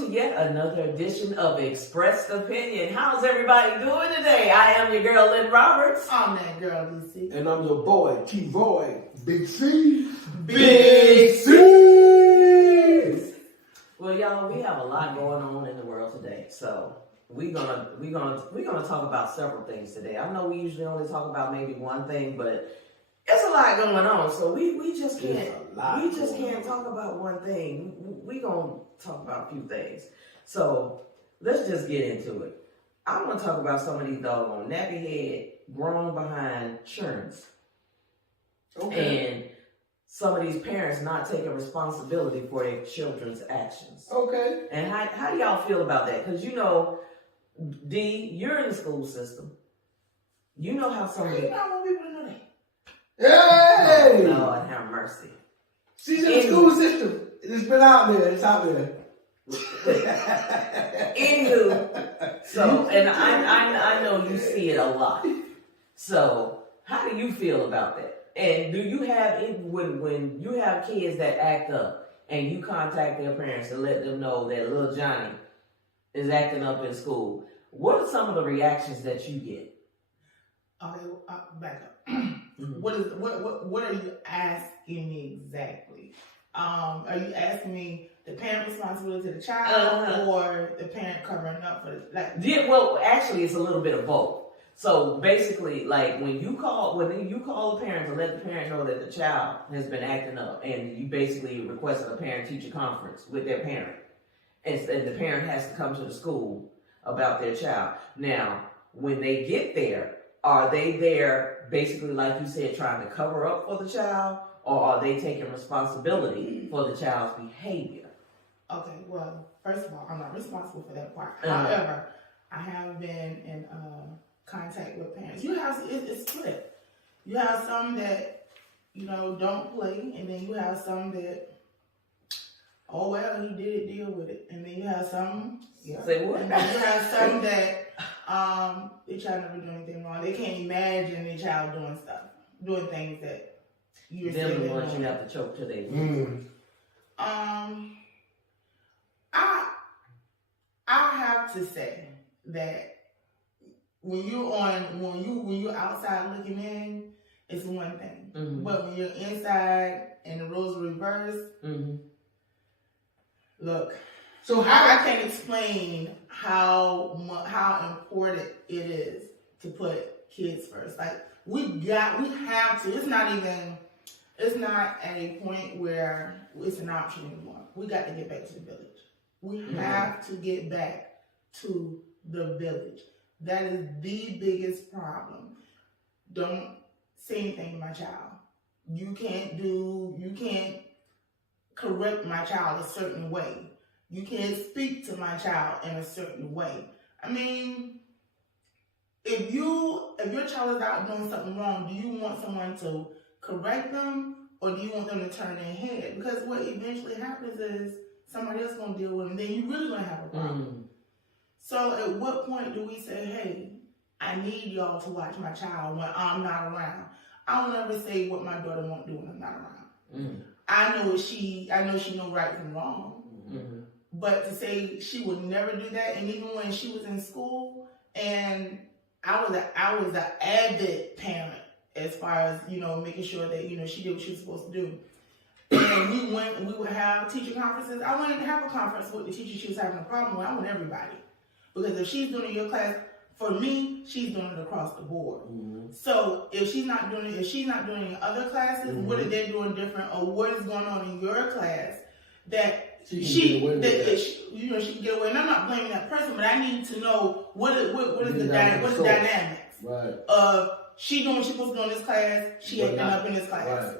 to yet another edition of Expressed Opinion. How's everybody doing today? I am your girl, Lynn Roberts. I'm that girl, DC. And I'm your boy, T-Roy. Big C. Big C. Well, y'all, we have a lot going on in the world today, so we're gonna talk about several things today. I know we usually only talk about maybe one thing, but it's a lot going on, so we just can't talk about one thing. We gonna talk about a few things. So let's just get into it. I want to talk about some of these doggone nappy head, grown behind churns, and some of these parents not taking responsibility for their children's actions. Okay. And how do y'all feel about that? Because you know, D, you're in the school system. You know how some of You don't want people to know that. Hey! Oh, Lord have mercy. She's in the school system. It's been out there. It's out there. Anywho, so, and I know you see it a lot. So, how do you feel about that? And do you have, when you have kids that act up and you contact their parents to let them know that little Johnny is acting up in school, what are some of the reactions that you get? Okay, back up. What are you asking me exactly? Are you asking me the parent responsibility to the child or the parent covering up for the Yeah, well, actually, it's a little bit of both. So basically, like when you call the parent to let the parent know that the child has been acting up, and you basically requested a parent-teacher conference with their parent, and the parent has to come to the school about their child. Now, when they get there, are they there basically, like you said, trying to cover up for the child, or are they taking responsibility for the child's behavior? Okay, well, first of all, I'm not responsible for that part. However, I have been in contact with parents. You have it's split. You have some that don't play, and then you have some that he did it, deal with it, and then you have some. Say what? And then you have some that their child never do anything wrong. They can't imagine their child doing things that you're saying. Them ones you have to choke to their I have to say that when you're outside looking in, it's one thing. Mm-hmm. But when you're inside and the roles are reversed, look. So I can't explain how important it is to put kids first. Like we have to. It's not a point where it's an option anymore. We got to get back to the village. We have to get back to the village. That is the biggest problem. Don't say anything to my child. You can't correct my child a certain way. You can't speak to my child in a certain way. I mean, if your child is out doing something wrong, do you want someone to correct them, or do you want them to turn their head? Because what eventually happens is somebody else gonna deal with them, then you really gonna have a problem. So at what point do we say, hey, I need y'all to watch my child when I'm not around? I will never say what my daughter won't do when I'm not around. I know she know right from wrong. But to say she would never do that, and even when she was in school, and I was an avid parent as far as making sure that she did what she was supposed to do. And we would have teacher conferences. I wanted to have a conference with the teacher she was having a problem with. I want everybody, because if she's doing it in your class, for me, she's doing it across the board. So if she's not doing it in other classes, what are they doing different, or what is going on in your class that she can get away? And I'm not blaming that person, but I need to know what's the dynamics of she doing what she's supposed to do in this class, she acting up in this class. Right.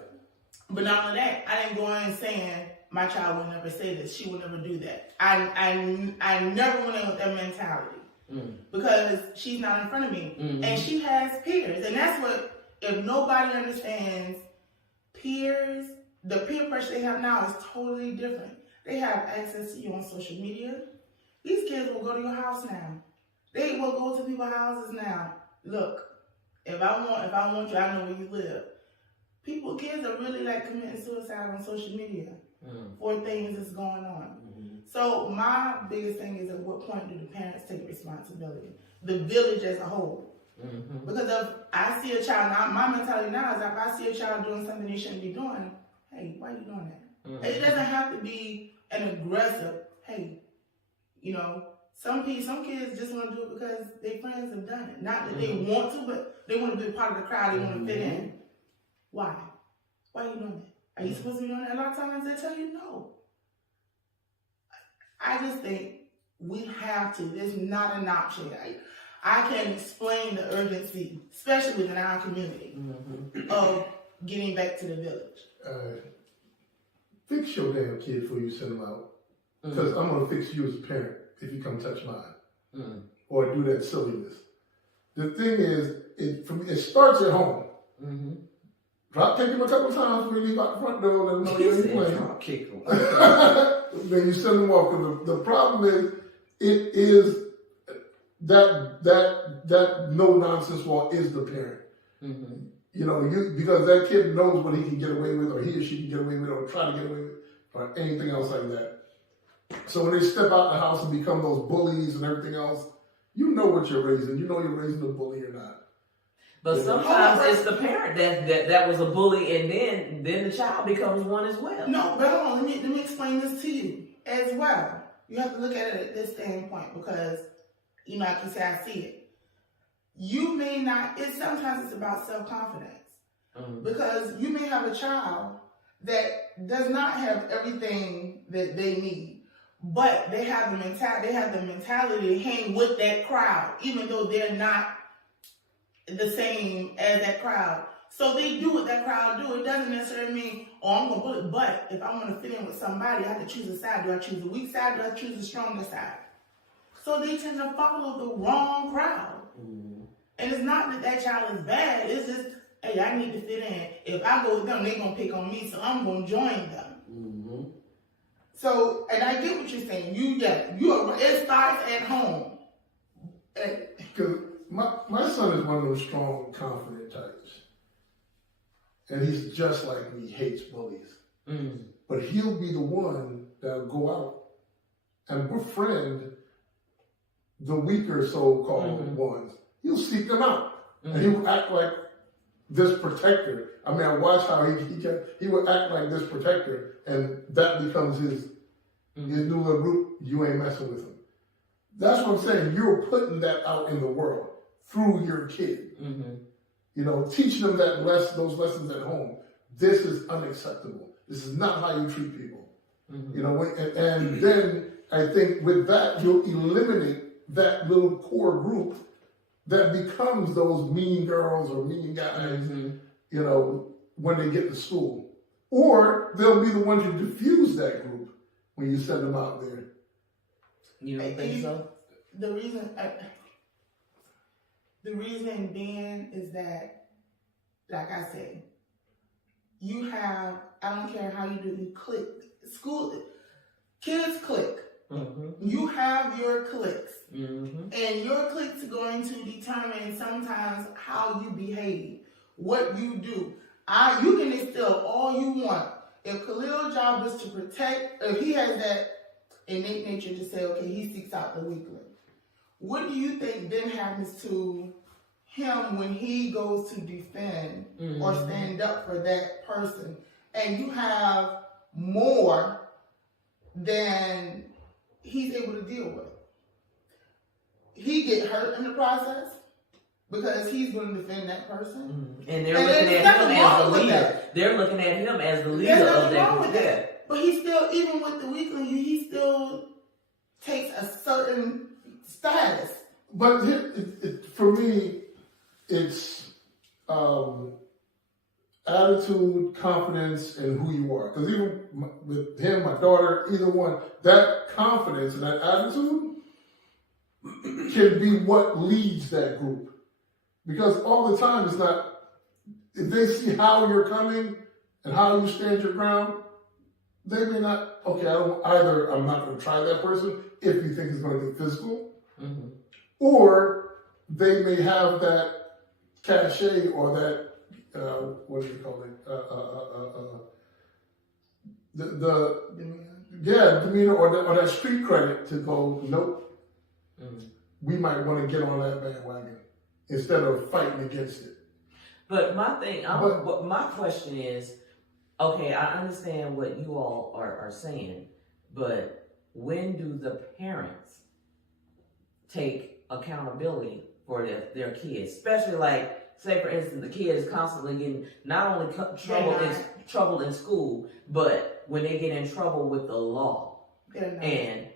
But not only that, I didn't go in saying my child will never say this, she will never do that. I never went in with that mentality because she's not in front of me, and she has peers, and that's what. If nobody understands peers, the peer pressure they have now is totally different. They have access to you on social media. These kids will go to your house now. They will go to people's houses now. Look, if I want you, I know where you live. Kids are really like committing suicide on social media for things that's going on. So my biggest thing is, at what point do the parents take responsibility? The village as a whole. Mm-hmm. Because if I see a child, now, my mentality now is if I see a child doing something they shouldn't be doing, hey, why are you doing that? Mm-hmm. It doesn't have to be an aggressive, hey, you know, some kids just want to do it because their friends have done it. Not that they want to, but they want to be a part of the crowd, they want to fit in. Why? Why are you doing that? Are you supposed to be doing that? A lot of times they tell you no. I just think we have to. There's not an option. I can't explain the urgency, especially within our community, of getting back to the village. Fix your damn kid before you send them out. Because I'm going to fix you as a parent if you come touch mine. Or do that silliness. The thing is, it starts at home. Drop kick him a couple times when you leave out the front door, let them know you ain't playing. Drop kick him. Then you send them off. Because the problem is, it is that no nonsense wall is the parent. You know, because that kid knows what he can get away with, or he or she can get away with, or try to get away with, or anything else like that. So when they step out the house and become those bullies and everything else, you know what you're raising. You know you're raising a bully or not. But sometimes it's the parent that was a bully, and then the child becomes one as well. No, but hold on. Let me explain this to you as well. You have to look at it at this standpoint because, you know, like you say, I see it. You may not. Sometimes it's about self-confidence because you may have a child that does not have everything that they need, but they have the mentality. They have the mentality to hang with that crowd, even though they're not the same as that crowd. So they do what that crowd do. It doesn't necessarily mean, oh, I'm going to bully. But if I want to fit in with somebody, I have to choose a side. Do I choose the weak side? Do I choose the stronger side? So they tend to follow the wrong crowd. And it's not that that child is bad. It's just, hey, I need to fit in. If I go with them, they're going to pick on me, so I'm going to join them. So, and I get what you're saying. It starts at home. Because my son is one of those strong, confident types. And he's just like me, hates bullies. But he'll be the one that'll go out and befriend the weaker so-called ones. He'll seek them out. And he'll act like this protector. I mean, I watch how he would act like this protector, and that becomes his new little group. You ain't messing with him. That's what I'm saying. You're putting that out in the world through your kid. You know, teaching them those lessons at home. This is unacceptable. This is not how you treat people. You know, and then I think with that, you'll eliminate that little core group that becomes those mean girls or mean guys, you know, when they get to school. Or they'll be the ones who diffuse that group when you send them out there. You don't think so? The reason being is that, like I said, you have, I don't care how you do, you click. Kids click. You have your clicks. And your clicks are going to determine sometimes how you behave, what you do. You can instill all you want. If Khalil's job is to protect, if he has that innate nature to say, okay, he seeks out the weakling, what do you think then happens to him when he goes to defend or stand up for that person? And you have more than he's able to deal with. He get hurt in the process because he's going to defend that person. And they're looking at him as the leader. They're looking at him as the leader of that group. Yeah. But he still, even with the weakling, he still takes a certain status. But for me, it's attitude, confidence, and who you are. Because even with him, my daughter, either one, that confidence and that attitude can be what leads that group. Because all the time, it's not, if they see how you're coming and how you stand your ground, they may not, okay, I'm not going to try that person if you think it's going to get physical. Or they may have that cachet or that, what do you call it? demeanor or that street credit to go, nope, we might want to get on that bandwagon instead of fighting against it. But my thing, my question is, okay, I understand what you all are saying, but when do the parents take accountability for their kids? Especially like, say for instance, the kid is constantly getting not only trouble in school, but when they get in trouble with the law. And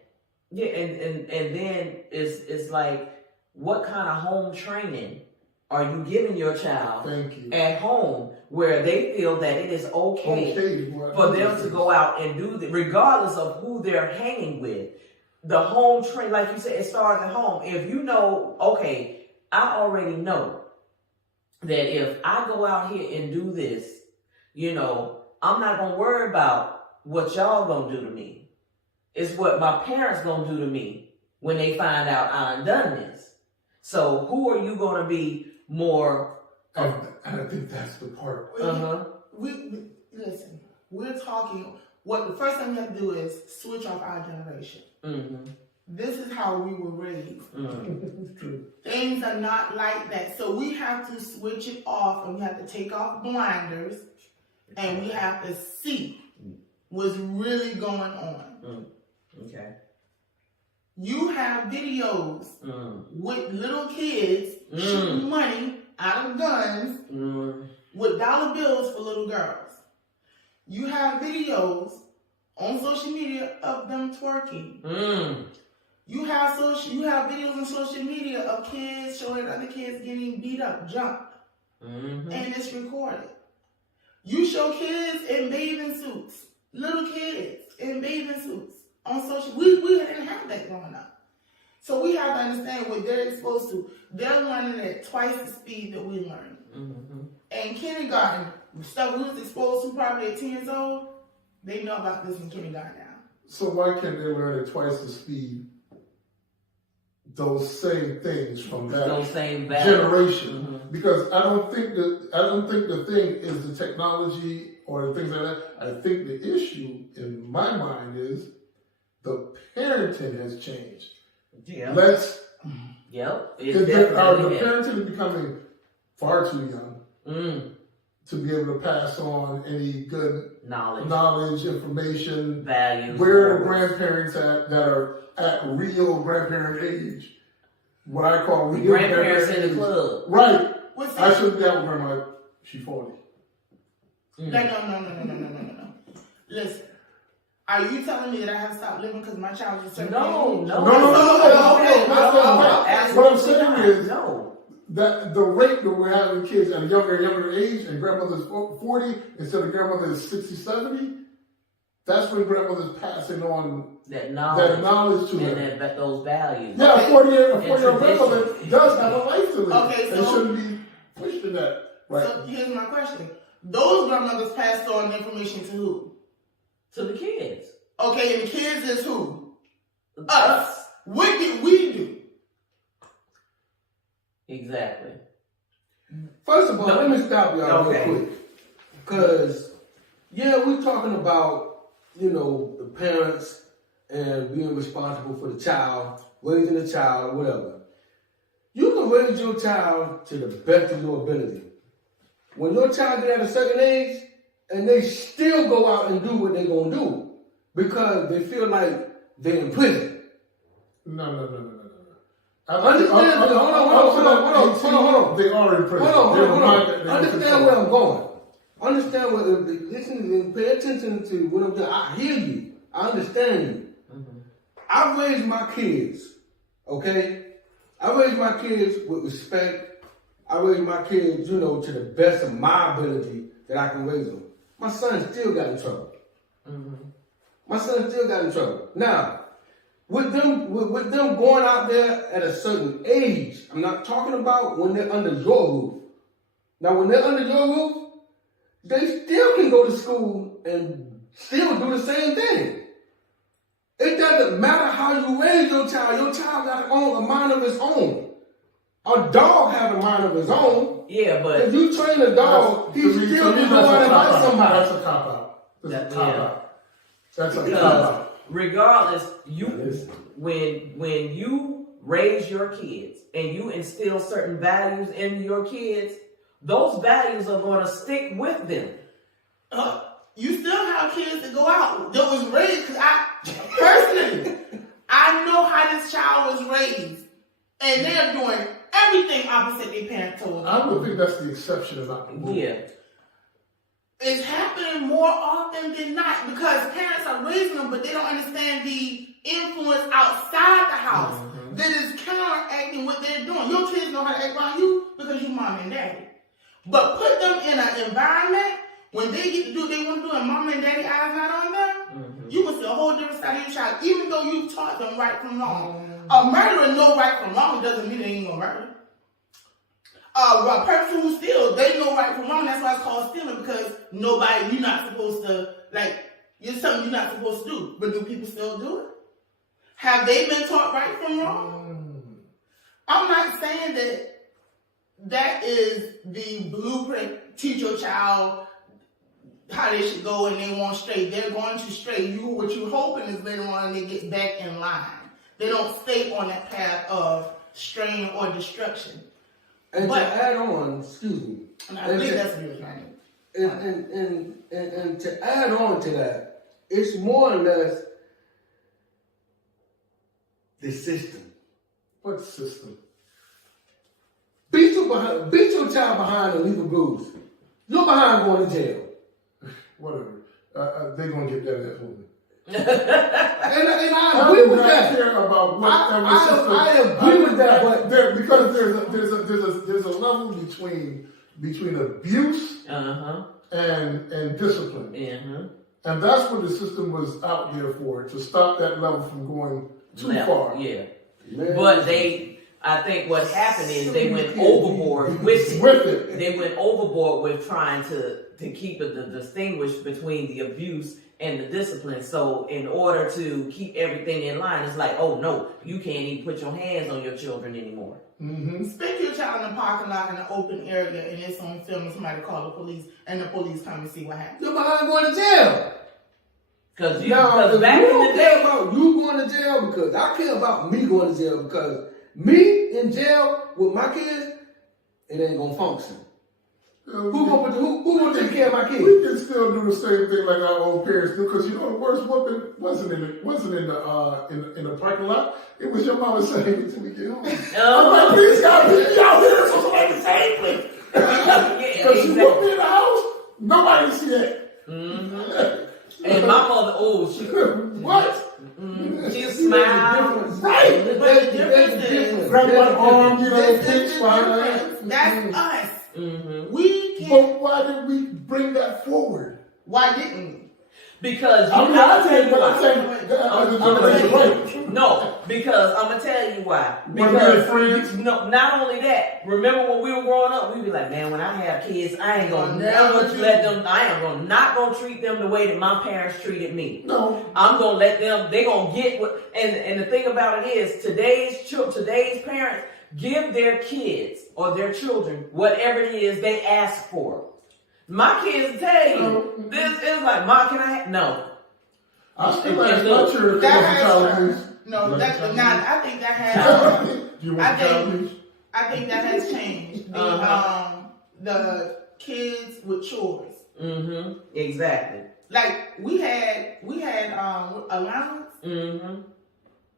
yeah, and then it's like, what kind of home training are you giving your child at home where they feel that it is okay for them to go out and do that, regardless of who they're hanging with? The home train, like you said, it starts at home. If you know, okay, I already know that if I go out here and do this, I'm not going to worry about what y'all going to do to me. It's what my parents going to do to me when they find out I done this. So who are you going to be more? And I think that's the part. Listen, we're talking, what the first thing we have to do is switch off our generation. This is how we were raised. Things are not like that. So we have to switch it off, and we have to take off blinders, and we have to see what's really going on. Okay. You have videos with little kids shooting money out of guns with dollar bills for little girls. You have videos on social media of them twerking. You have videos on social media of kids showing other kids getting beat up, jumped, and it's recorded. You show kids in bathing suits, little kids in bathing suits on social. We didn't have that growing up, so we have to understand what they're exposed to. They're learning at twice the speed that we learn. And kindergarten stuff we was exposed to probably at 10 years old. They know about this in kindergarten now. So why can't they learn at twice the speed those same things from that generation? Because I don't think the thing is the technology or the things like that. I think the issue in my mind is the parenting has changed. Yeah. The Definitely parenting is becoming far too young to be able to pass on any good knowledge, information, values. Where are the grandparents at that are at real grandparent age? What I call real grandparents in the club. Right. I shouldn't be out with grandma. She's 40. No. Listen. Are you telling me that I have to stop living because my child is a certain age? No. What I'm saying is that the rate that we're having kids at a younger age, and grandmother's 40 instead of grandmother's 60, 70, that's when grandmother's passing on that knowledge to them. And those values. Yeah, a 40-year-old grandmother does have a life to live. Okay, so they shouldn't be pushed in that. Right. So here's my question. Those grandmothers passed on information to who? To the kids. Okay, and the kids is who? Us. What did we do? Exactly. First of all, let me stop y'all real quick. Because, we're talking about, the parents and being responsible for the child, raising the child, or whatever. You can raise your child to the best of your ability. When your child get at a certain age, and they still go out and do what they're going to do because they feel like they're in prison. No. Understand? Hold on. They are in prison. Hold on. Understand where I'm going. Understand what. Listen, pay attention to what I'm doing. I hear you. I understand you. I raised my kids. Okay. I raised my kids with respect. I raised my kids, to the best of my ability that I can raise them. My son still got in trouble. My son still got in trouble. Now, with them going out there at a certain age, I'm not talking about when they're under your roof. Now, when they're under your roof, they still can go to school and still do the same thing. It doesn't matter how you raise your child got a mind of his own. A dog has a mind of his own. Yeah, but if you train a dog, he's still going to fight somebody. That's a cop-out. That's a cop-out. regardless, you Listen. when you raise your kids and you instill certain values in your kids, those values are going to stick with them. You still have kids that go out that was raised, because personally, I know how this child was raised, and they're doing everything opposite their parents told them. I would think that's the exception and not the rule. Yeah. It's happening more often than not because parents are raising them, but they don't understand the influence outside the house that is counteracting what they're doing. Your kids know how to act around you because you mom and daddy. But put them in an environment when they get to do what they want to do and mom and daddy eyes not on them, you will see a whole different side of your child, even though you taught them right from wrong. A murderer know right from wrong doesn't mean they ain't gonna murder. A person who steals, they know right from wrong. That's why it's called stealing, because you're not supposed to, it's something you're not supposed to do. But do people still do it? Have they been taught right from wrong? I'm not saying that is the blueprint. Teach your child how they should go and they won't stray. They're going to stray. What you're hoping is later on they get back in line. They don't stay on that path of straying or destruction. And to add on, excuse me. And I think that's what you're trying to. And to add on to that, it's more or less the system. What system? Beat your child behind and leave a bruise. You're behind going to jail. Whatever. They're going to get that at home. And I agree with that. Care about whatever system. I agree with that, but because there's a level between abuse and discipline, and that's what the system was out there for, to stop that level from going too far. Yeah, man, but I think what happened is they went overboard with it. They went overboard with trying to keep it distinguished between the abuse and the discipline. So in order to keep everything in line, it's like, oh no, you can't even put your hands on your children anymore. Stick your child in the parking lot in an open area and it's on film and somebody call the police and the police come and see what happened. you're behind going to jail. Because If back you in don't the care day, about you going to jail, because I care about me going to jail, because me in jail with my kids, it ain't gonna function. Who gonna take care of my kids? We can still do the same thing like our old parents do, because the worst whooping wasn't in the parking lot. It was your mama saying it till we get home. I'm like, please y'all here so somebody can save me. Because she whooped me in the house, nobody see that. And my mother, she What? she smiled. Right. But the difference is, Grab my arm, get on the this pitch, is the difference. That's us. We can't. But why did we bring that forward? Why didn't we? Because I mean, I'll I tell think, you but why. I'm saying, as a generation, right? No, because I'm gonna tell you why. Wanna be their friends? No, not only that. Remember when we were growing up, we'd be like, man, when I have kids, I ain't gonna never let them. I am not gonna treat them the way that my parents treated me. No. I'm gonna let them. They gonna get what. And the thing about it is, today's parents give their kids or their children whatever it is they ask for. My kids tell you, this is like, Mom, can I have? No. I still ask my children if they want child abuse. No, that's not. I think that has. Do you want child abuse? I think that has changed. The kids with chores. Exactly. Like we had allowance.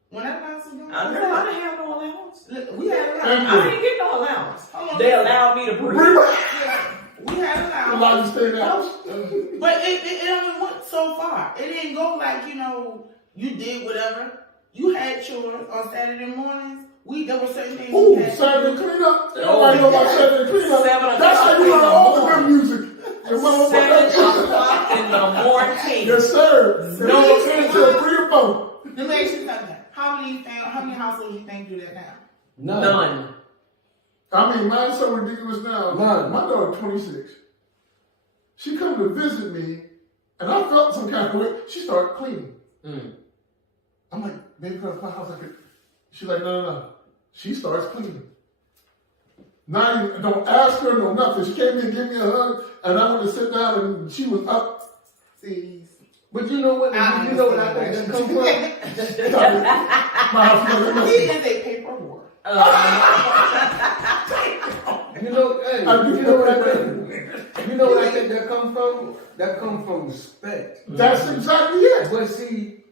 When that allowance was doing, I didn't have no allowance. we had allowance. I didn't get no allowance. They allowed me to breathe. We had allowance. Allowed to stay in the house? But it only went so far. It didn't go like, you did whatever. You had chores on Saturday mornings. There were certain things. Ooh, Saturday cleanup. Everybody know about Saturday cleanup. 7 That's how you learn all the good music. 7 o'clock in the morning. Yes, sir. No, until 3 or 4. Let me ask you something. How many households do you think do that now? None. I mean, mine's so ridiculous now. None. My daughter, 26. She come to visit me, and I felt some kind of way. She started cleaning. I'm like, baby girl, my house. She's like, no. She starts cleaning. Don't ask her no nothing. She came in and gave me a hug, and I went to sit down, and she was up. See, But you know what? You know what I think that come from? He is a paper whore. You know, hey, you know what I think? You know what I think that come from? That come from respect. That's exactly it. But see,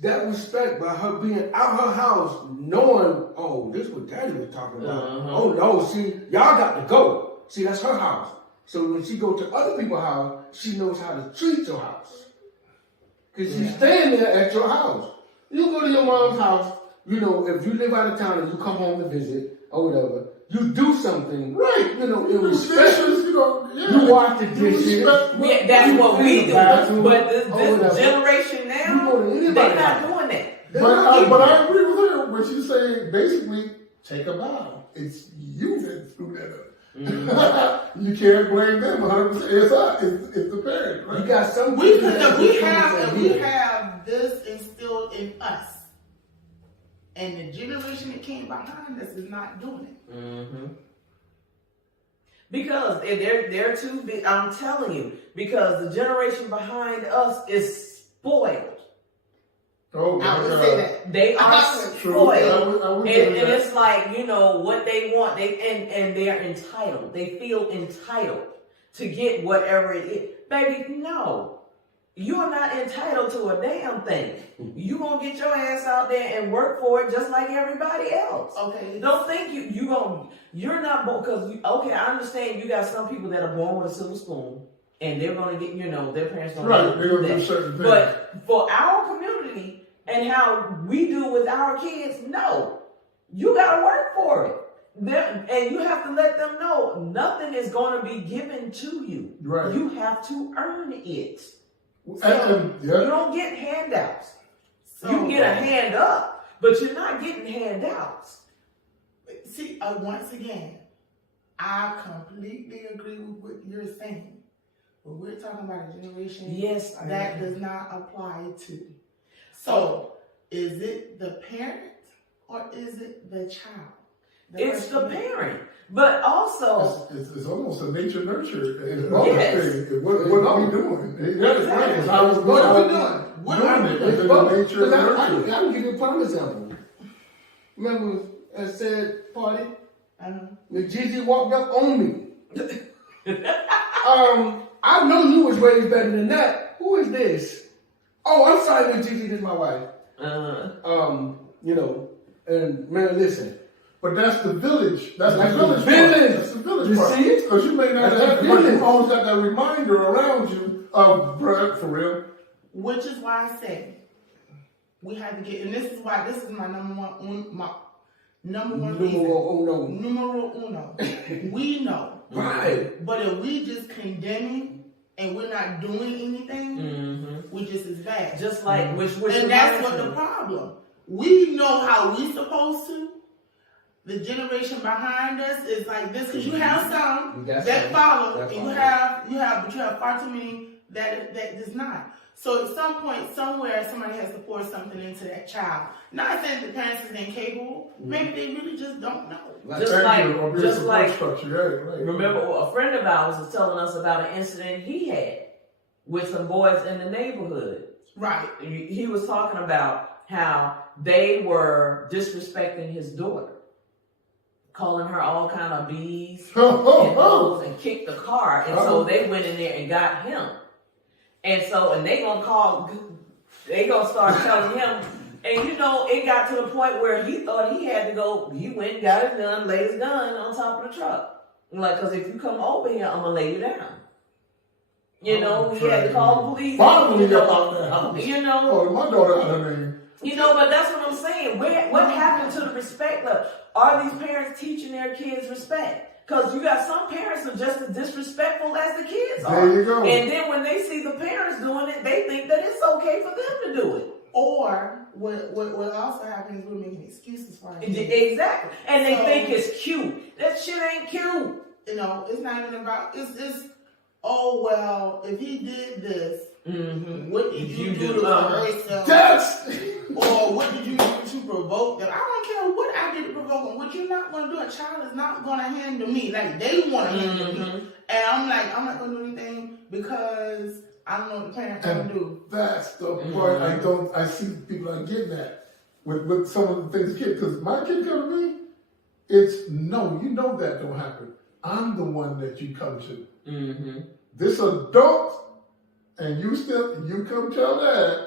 that respect by her being out her house, knowing, oh, this is what Daddy was talking about. Oh no, see, y'all got to go. See, that's her house. So when she go to other people's house, she knows how to treat your house. Because she's staying there at your house. You go to your mom's house, you know, if you live out of town and you come home to visit or whatever, you do something, Right. you know, in You respect. dishes, you know, yeah. You wash the dishes. Yeah, that's what we do. Bathroom, But this whatever. generation You now, go to anybody's they're not house. doing that. But I agree with her when she's saying basically take a bow. It's you that screwed that up. You can't blame them 100%. It's the parent. Right? You got some We people that we do have things we that do. have this instilled in us, and the generation that came behind us is not doing it. Mm-hmm. Because they're too big. I'm telling you, because the generation behind us is spoiled. Oh, I would say that. They are True. spoiled. I would And say that. it's like, you know, what they want, and they're entitled. They feel entitled to get whatever it is. Baby, no. You're not entitled to a damn thing. You gonna get your ass out there and work for it just like everybody else. Okay. Don't think you're not, because, okay, I understand you got some people that are born with a silver spoon and they're gonna get, you know, their parents don't Right, let them they're do gonna do that. certain things. But for our community and how we do with our kids, no. You gotta work for it. And you have to let them know nothing is gonna be given to you. Right. You have to earn it. And, You don't get handouts. So, You get a hand up, but you're not getting handouts. see, once again, I completely agree with what you're saying. But we're talking about a generation Yes, that does not apply to. So, is it the parent or is it the child? It's the parent. But also, It's almost a nature nurture. Yes. What are we doing? That's right. It's how it's What are we doing. doing? What are we It's doing? in Well, the nature of I nurture. can give you a prime example. Remember, I said party? When Gigi walked up on me. I know you was raised better than that. Who is this? Oh, I'm sorry, Miss Gigi, this is my wife. You know, and man, listen. But that's the village. That's the That's village the part. village. That's the village You part. see it? Because you may not That's have, the but village. you always got that reminder around you of, bruh, for real. Which is why I say we have to get, and this is why this is my number one reason. Numero uno. We know. Right. But if we just condemning and we're not doing anything, we just as bad. just like which And that's what the problem. We know how we supposed to. The generation behind us is like this because you have some You got that some follow, that and follow. but you have far too many that does not. So at some point, somewhere, somebody has to pour something into that child. Not saying the parents is incapable. Maybe they really just don't know. Just Thank you. Or like, be a just support like, structure. Right, right. remember a friend of ours was telling us about an incident he had with some boys in the neighborhood. Right. He was talking about how they were disrespecting his daughter, calling her all kind of B's and O's and kicked the car. And so they went in there and got him. And so, and they gonna start telling him, and you know, it got to the point where he thought he had to go, he went, got his gun, laid his gun on top of the truck. Like, cause if you come over here, I'm gonna lay you down. You know, he had to call the police. Finally got out that house. You know, Oh, my daughter out her name. you know, but that's what I'm saying. What happened to the respect level? Are these parents teaching their kids respect? Because you got some parents who are just as disrespectful as the kids are. There you go. And then when they see the parents doing it, they think that it's okay for them to do it. Or what also happens is we're making excuses for our kids. Exactly. And they So- think it's cute. That shit ain't cute. You know, it's not even about, it's oh, well, if he did this, what did you do to hurt yourself? That's Or what did you do to provoke them? I don't care what I did to provoke them. What you're not going to do, a child is not going to handle me like they want to handle me. And I'm like, I'm not going to do anything because I don't know what the parents gonna do. That's the part I see people are getting at with some of the things kids, because my kid come to me, it's no, you know that don't happen. I'm the one that you come to. Mm-hmm. This adult, and you come tell dad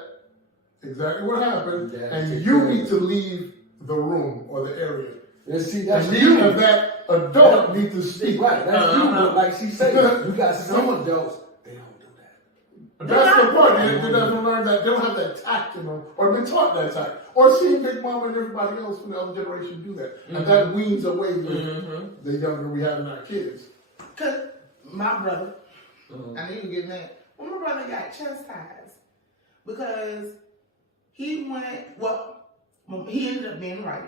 exactly what happened, and you need to leave the room or the area. And see, that's And you and that adult need to speak. Right, that's you, but like she said, you got some adults, they don't do that. That's the part. They never learn that. They don't have that tact in them, or been taught that tact, or seen Big Mama and everybody else from the other generation do that, and that weans away with the younger we have in our kids. Cause my brother, I knew you get mad. When my brother got chastised because he ended up being right,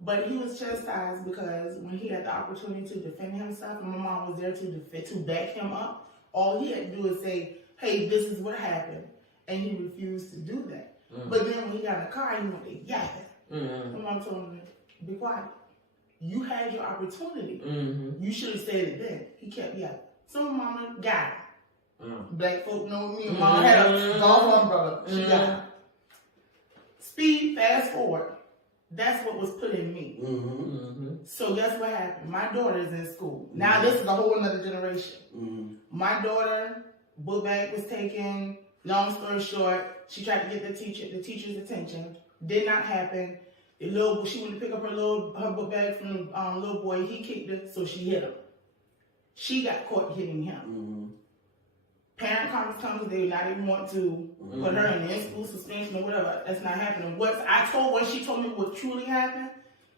but he was chastised because when he had the opportunity to defend himself, and my mom was there to back him up, all he had to do is say, "Hey, this is what happened," and he refused to do that. But then when he got in the car, he went to yapping. My mom told him, "Be quiet. You had your opportunity. You should have said it then." He kept yapping. So my mama got him. Black folk know me. Mama had a golf umbrella. She got him. Speed, fast forward. That's what was put in me. So guess what happened? My daughter's in school. Now this is a whole other generation. My daughter, book bag was taken. Long story short, she tried to get the teacher's attention. Did not happen. She went to pick up her book bag from the little boy. He kicked her, so she hit him. She got caught hitting him. Parent conference comes, they want to put her in school suspension or whatever. That's not happening. When she told me what truly happened,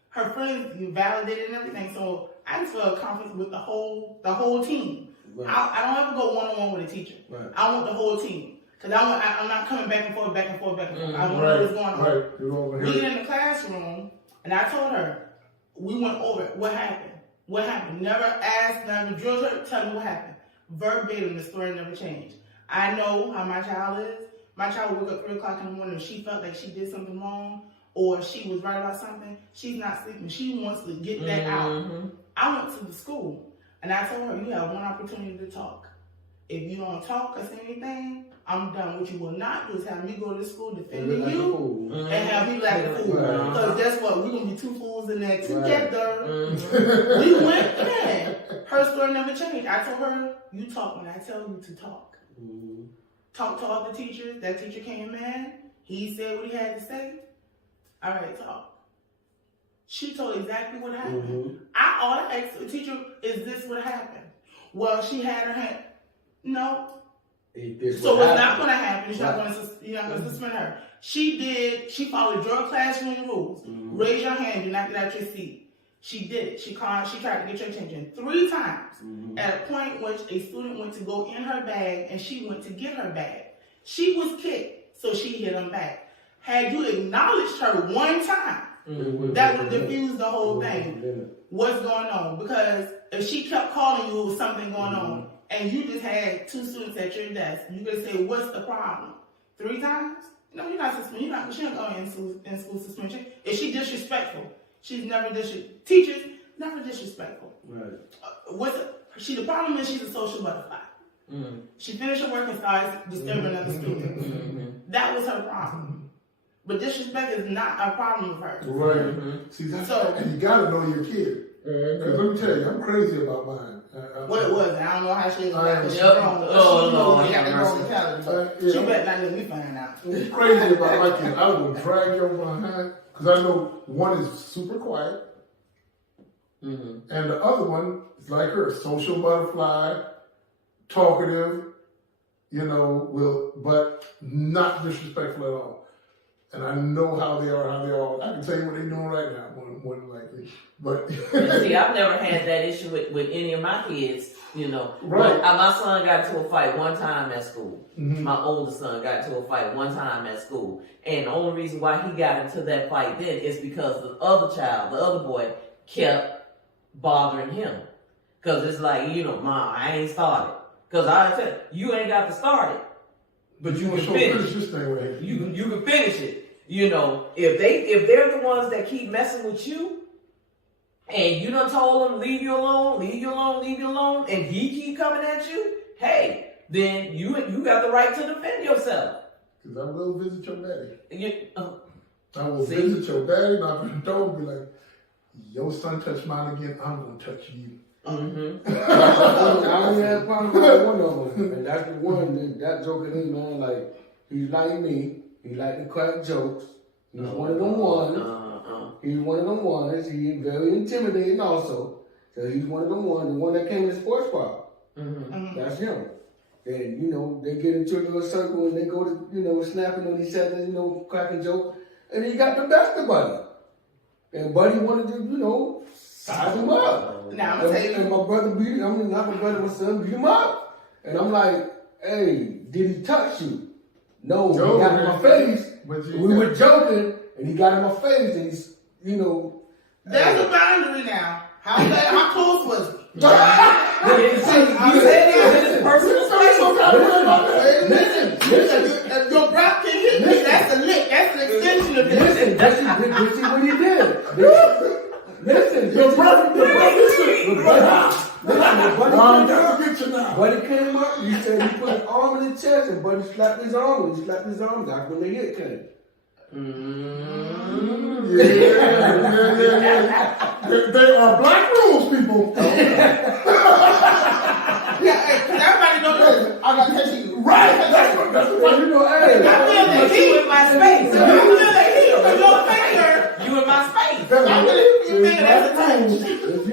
her friends validated and everything. So I just felt a conference with the whole team. Right. I don't ever go one-on-one with a teacher. Right. I want the whole team. Because I'm not coming back and forth. I want to know what's going on. Right. We get in the classroom, and I told her, we went over it. What happened? Never asked, never drilled her, tell me what happened. Verbatim, the story never changed. I know how my child is. My child woke up 3 o'clock in the morning and she felt like she did something wrong or she was right about something. She's not sleeping. She wants to get that out. I went to the school and I told her, you have one opportunity to talk. If you don't talk or say anything, I'm done. What you will not do is have me go to school defending you and have me like a fool. Because guess what? We're going to be 2 fools in there together. We went in. Her story never changed. I told her, you talk when I tell you to talk. Talk to all the teachers. That teacher came in. He said what he had to say. All right, talk. She told exactly what happened. All I asked the teacher, is this what happened? Well, she had her hand. No. So what's not going to happen is you're not going to suspend her. She followed your classroom rules. Raise your hand, do not get out your seat. She did it. She tried to get your attention 3 times. At a point which a student went to go in her bag and she went to get her bag. She was kicked, so she hit him back. Had you acknowledged her 1 time, that would diffuse the whole thing. What's going on? Because if she kept calling you, it was something going on. And you just had 2 students at your desk. You could say, what's the problem? 3 times? No, you're not suspended. She don't go in school suspension. Is she disrespectful? She's never disrespectful. Teachers, never disrespectful. Right. The problem is she's a social butterfly. She finished her work and started disturbing other students. That was her problem. But disrespect is not a problem with her. Right. See, and you gotta know your kid. Because let me tell you, I'm crazy about mine. What it was, I don't know how she is. She better not let me find out. I'm crazy about my kid. I will drag your behind because I know one is super quiet, and the other one is like her, social butterfly, talkative, but not disrespectful at all. And I know how they are. I can tell you what they're doing right now, more than likely. But see, I've never had that issue with any of my kids, Right. My son got into a fight one time at school. My oldest son got into a fight one time at school. And the only reason why he got into that fight then is because the other boy, kept bothering him. Because it's like, Mom, I ain't started. Because I said, you ain't got to start it. But you can finish it. You can finish it. If they're the ones that keep messing with you, and you done told them leave you alone, and he keep coming at you, hey, then you got the right to defend yourself. Because I will visit your daddy. I will See? visit your daddy, knock on the door, and be like, your son touched mine again, I'm going to touch you. Mm-hmm. I only had a problem with one of them, and that's the one that joker in, man. Like, he's like me. He like to crack jokes. He's one of them ones. He's one of them ones. He's very intimidating also. So he's one of them ones. The one that came in the sports bar. Mm-hmm. That's him. And, you know, they get into a little circle and they go to, you know, snapping on each other, you know, cracking jokes. And he got the best of Buddy. And Buddy wanted to, you know, size him up. Now, I'm going to tell you. And my brother beat him. I mean, not my brother, my son beat him up. And I'm like, hey, did he touch you? No, he got in my face. We were joking, and he got in my face, and he's, you know. There's a boundary now. How close was it? Listen, your breath can hit me. That's a lick. That's an extension of this. Listen, see what he did. Listen, your brother, Buddy came up, he said he put his arm in his chest, and Buddy slapped his arm. When he slapped his arm, that's when the hit came. They are black rules, people. Everybody knows. I got to tell you. Right. That's what You know, hey. You in my space. You in my space. That's a touch.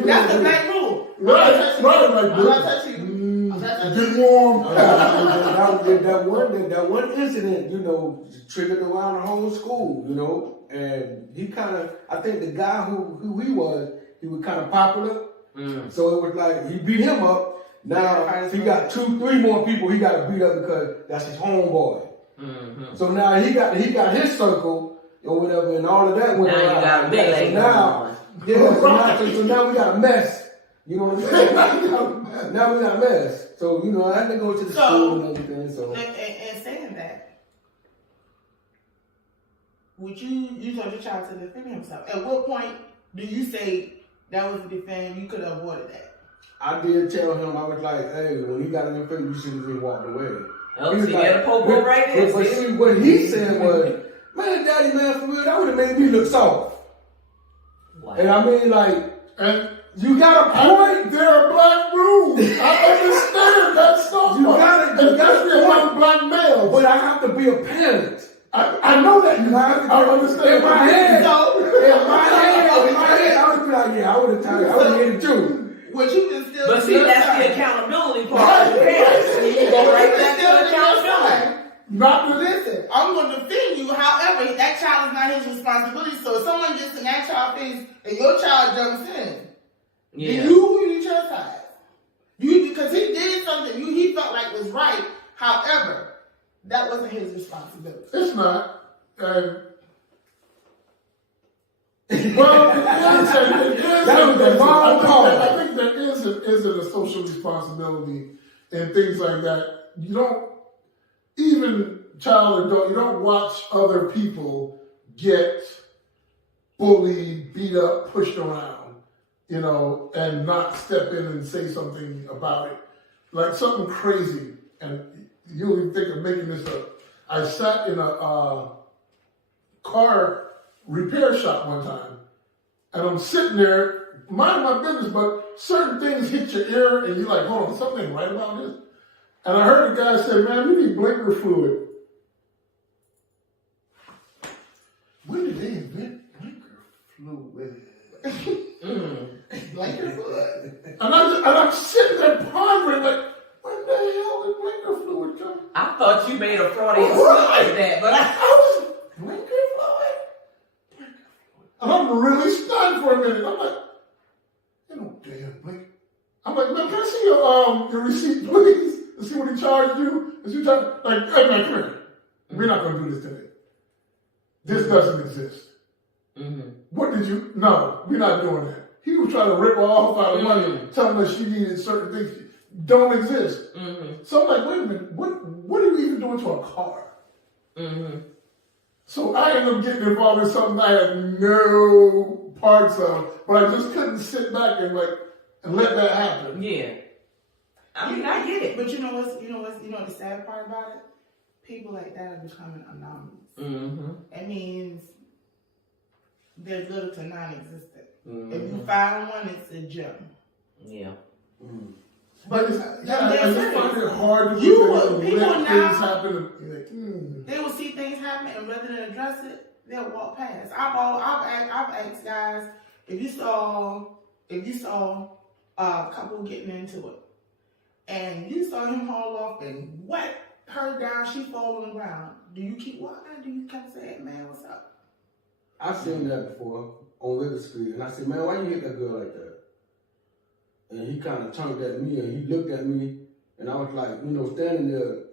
That's a black rule. Right, like I'm not touching you. Get warm. That one incident, you know, triggered around the whole school, you know, and he kind of, I think the guy who he was kind of popular, so it was like he beat him up. Now he got 2-3 more people he got to beat up because that's his homeboy. Mm-hmm. So now he got his circle or whatever, and all of that went now around. You got a big so now we got a mess. You know what I'm saying? Now we got a mess. So, you know, I had to go to the school and everything. So, and saying that, would you told your child to defend himself? At what point do you say that was a defense? You could have avoided that. I did tell him, I was like, hey, when he got in the face, you should have just walked away. Oh, see, like, the popo right there. But see, what he said was, man, daddy, man, for real, that would have made me look soft. Wow. And I mean, like, and you got a point. There are black rules. I understand that stuff. You got especially a black male. But I have to be a parent. I know that. I understand. In my head, I would be like, yeah, I would have hit it too. But you can still. But see, that's the accountability part of the parents. You go right back to accountability. Not to listen. I'm going to defend you. However, that child is not his responsibility. So if someone gets in that child's face and your child jumps in, then you chastise. Because he did something he felt like was right. However, that wasn't his responsibility. It's not. Well, that was the wrong call. I think there is a social responsibility and things like that. You don't, even child or adult, you don't watch other people get bullied, beat up, pushed around, you know, and not step in and say something about it. Like something crazy, and you'll even think of making this up. I sat in a car repair shop one time, and I'm sitting there, mind my business, but certain things hit your ear, and you're like, hold on, something ain't right about this. And I heard the guy say, man, you need blinker fluid. When did they invent blinker fluid? Blinker fluid? And I'm sitting there pondering, like, when the hell did blinker fluid come? I thought you made a Freudian slip like that, but I was, blinker fluid? And I'm really stunned for a minute. I'm like, ain't no damn blink. I'm like, man, can I see your receipt, please? And see what he charged you? And she charged, like, hey, man, come here. We're not going to do this today. This doesn't exist. Mm-hmm. What did you? No, we're not doing that. He was trying to rip her off out of money, telling her she needed certain things don't exist. Mm-hmm. So I'm like, wait a minute, what are you even doing to a car? Mm-hmm. So I ended up getting involved in something I had no parts of, but I just couldn't sit back and let that happen. Yeah. I mean, I get it. But you know the sad part about it? People like that are becoming anonymous. Mm-hmm. That means they're little to non-existent. Mm-hmm. If you find one, it's a gem. Yeah. But I just find it hard to People let now- things happen. And you're like, They will see things happen, and rather than address it, they'll walk past. I've asked guys if you saw a couple getting into it, and you saw him haul off and whack her down, she fall on the ground. Do you keep walking? Do you come say, "Hey man, what's up?" I've seen that before on River Street, and I said, man, why you hit that girl like that? And he kind of turned at me, and he looked at me, and I was like, standing there,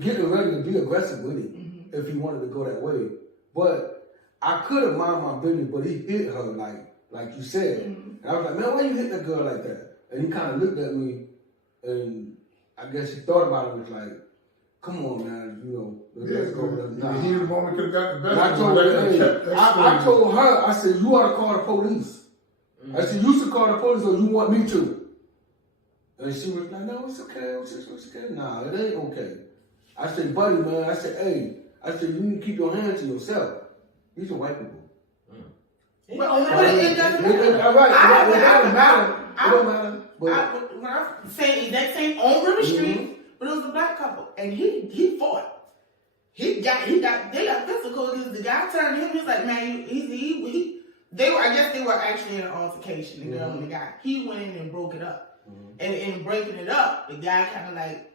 getting ready to be aggressive with him if he wanted to go that way. But I could have mind my business, but he hit her like you said. And I was like, man, why you hit that girl like that? And he kind of looked at me, and I guess he thought about it and was like, come on, man, let's go. The heat of the moment could have gotten the And best. I told her, I said, you ought to call the police. I said, you should call the police or you want me to. And she was like, no, it's okay. It's okay. Nah, it ain't okay. I said, buddy, man, I said, hey, you need to keep your hands to yourself. These are white people. But it doesn't matter. All right, it doesn't matter. It don't matter. But When I say that same on River Street, but it was a black couple, and he fought. They got physical because the guy turned to him. He was like, man, I guess they were actually in an altercation, the girl and the guy. He went in and broke it up. And in breaking it up, the guy kind of like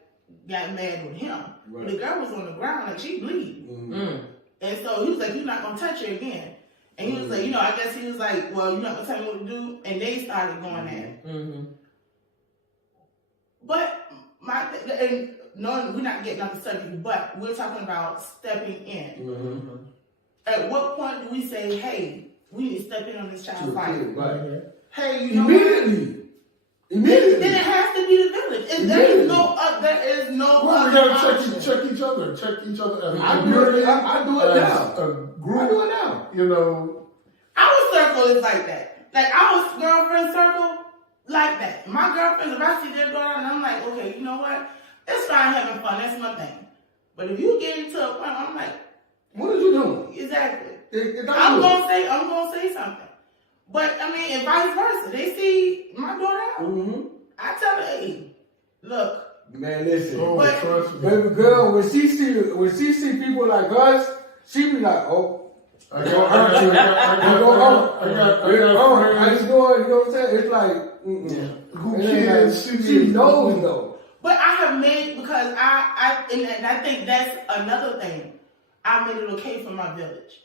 got mad with him. Right. But the girl was on the ground like she bleeding. And so he was like, you're not going to touch her again. And he was like, I guess he was like, well, you're not going to tell me what to do. And they started going at it. But we're not getting off the subject, but we're talking about stepping in. At what point do we say, hey, we need to step in on this child's life? Right. Hey, you know what? Immediately. Then it has to be the village. And there is no Well, we gotta check each other as a I community. do it now. A group. I do it now. Our circle is like that. Like our girlfriend circle, like that. My girlfriends, if I see their daughter and I'm like, okay, you know what? It's fine having fun. That's my thing. But if you get into a point, I'm like, what are you doing? exactly. I'm gonna say something. But I mean, and vice versa. They see my daughter out. I tell her, hey, look. Man, listen. Trust me. Baby girl, when she see people like us, she be like, oh, I got friends. how you doing? You know what I'm saying? It's like, Who kids? She knows though. But I have made, because and I think that's another thing. I made it okay for my village.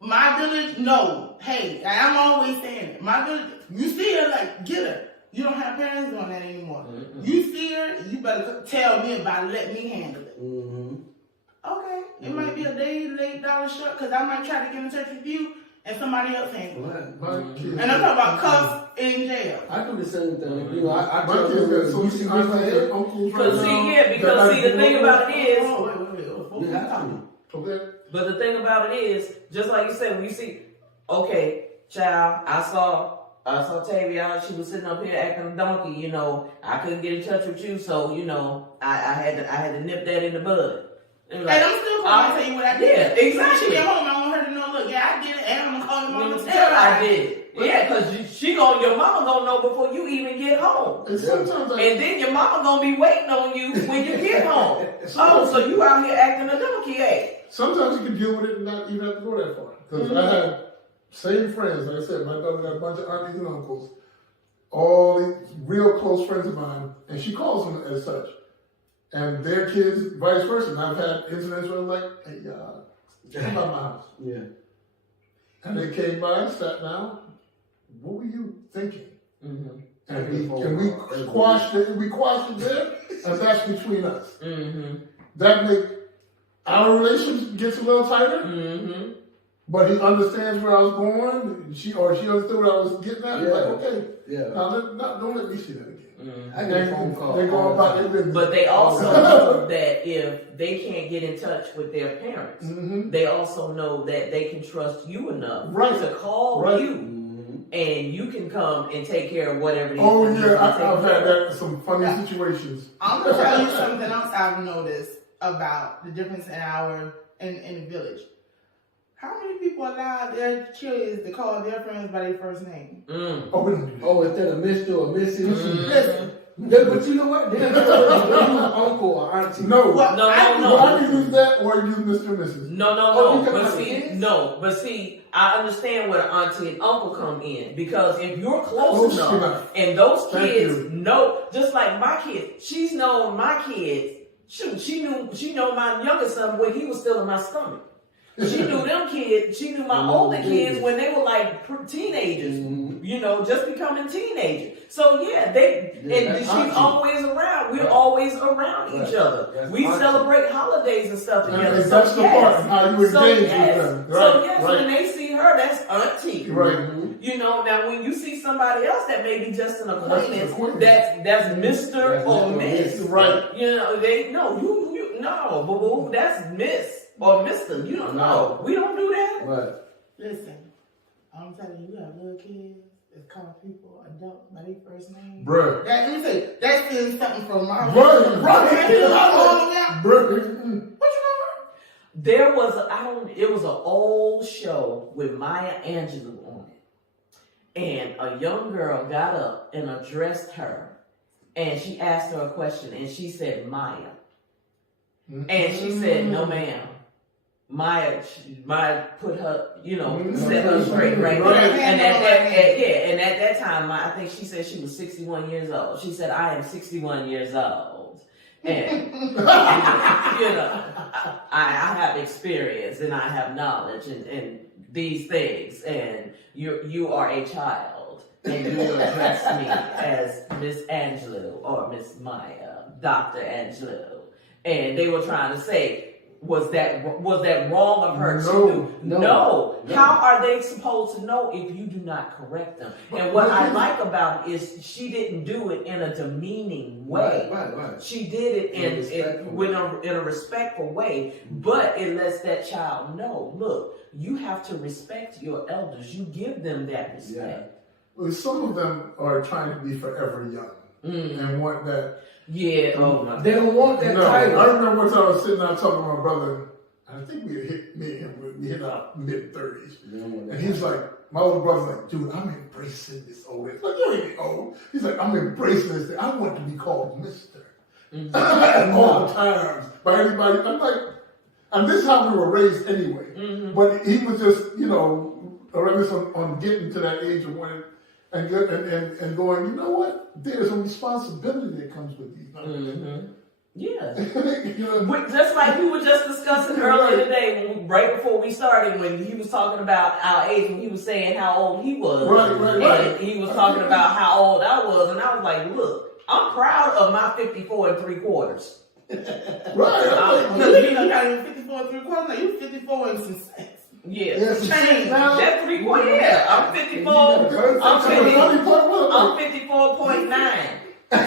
My village, no. Hey, I'm always saying it. My village, you see her, like, get her. You don't have parents doing that anymore. You see her, you better tell me about it. Let me handle it. Okay. It might be a day late dollar short because I might try to get in touch with you and somebody else handle it. And I'm talking about cuffs in jail. I do the same thing. I My tell kids her, got so you see my many head? uncles Because the thing about it is, You have to. Okay. but the thing about it is, just like you said, when you see, okay, child, I saw Tavia, she was sitting up here acting a donkey, I couldn't get in touch with you, so, I had to nip that in the bud. And And I'm still going to tell you what I did. Yeah, exactly. She get home, I want her to know, look, yeah, I did it, and I'm going to call your mom and Yeah, tell her I did. Yeah, because your mama gonna know before you even get home. And sometimes And then your mama gonna be waiting on you when you get home. Oh, so you out here acting a donkey, eh? Sometimes you can deal with it and not even have to go that far. Because I had same friends, like I said, my daughter got a bunch of aunties and uncles, all these real close friends of mine, and she calls them as such. And their kids, vice versa. And I've had incidents where I'm like, hey, come by my house. Yeah. And they came by and sat down. What were you thinking? And we quashed it. We quashed it there, and that's between us. That make our relationship gets a little tighter. But he understands where I was going. She understood what I was getting at. Yeah. Like, okay, Yeah. now don't let me see that again. I get a phone call. They go about their business. But they also know that if they can't get in touch with their parents, they also know that they can trust you enough Right. to call Right. you and you can come and take care of whatever it is. Oh that needs to yeah, be I've taken had care of. that some funny situations. I'm gonna tell you something else I've noticed about the difference in in the village. How many people allow their kids to call their friends by their first name? Oh, we don't do that. Oh, instead of Mr. or Mrs. Listen, But you know what? They're uncle or auntie. No, Well, No, I- no, I no. can use that or use Mr. and Mrs. No, Oh, you but talking see, about kids? no, but see, I understand where the auntie and uncle come in because if you're close Close enough enough. and those Thank kids you. know, just like my kids, she's known my kids. Shoot, she knew my youngest son when he was still in my stomach. She knew them kids. She knew my older kids when they were like teenagers. You know, just becoming teenagers. So yeah, and that's she's auntie. always around. We're Right. always around each Right. other. That's We auntie. celebrate holidays and stuff And together. that's so the yes. part of how you So engage yes. with them. So Right, yes, right. when they see her, that's auntie. Right. You know, now when you see somebody else that may be just an acquaintance, acquaintance. that's Mr. That's or Mr. or Miss. Miss. Right. You know, they no, you no, boo boo, that's Miss or Mr. You don't know. We don't do that. Right. listen. I'm telling you, you have little kids that call people adult by their first name. Bruh. That, let me say, that's still something from my Right, What Bruh. you know? There was it was an old show with Maya Angelou on it. And a young girl got up and addressed her and she asked her a question and she said Maya. And she said, no ma'am. Maya put her, set her straight, right? Right. And at that time, I think she said she was 61 years old. She said, I am 61 years old. And, I have experience and I have knowledge and these things. And you are a child. And you will address me as Miss Angelou or Miss Maya, Dr. Angelou. And they were trying to say, was that wrong of her to do? No. How are they supposed to know if you do not correct them? And what I like about it is she didn't do it in a demeaning way. Right. She did it in a respectful way, but it lets that child know, look, you have to respect your elders. You give them that respect. Well, some of them are trying to be forever young and want that. Yeah. Oh my. They don't want that No, title. I remember one time I was sitting out talking to my brother. I think we hit our mid-30s. And he's like, my older brother's like, dude, I'm embracing this old age. Like, you ain't old. He's like, I'm embracing this thing. I want to be called Mister. At all times. By anybody. I'm like, and this is how we were raised anyway. But he was just, on getting to that age of when and going, you know what? There's a responsibility that comes with these. Yeah. You know, Just like we were just discussing earlier today, right before we started, when he was talking about our age, when he was saying how old he was. Right. And he was talking about how old I was, and I was like, look, I'm proud of my 54 3/4. right. You got even 54 and 3/4. Now you 54 and some cents. Yeah. Yes, Change. That's 3/4. Yeah. I'm 54. I'm 54.9. So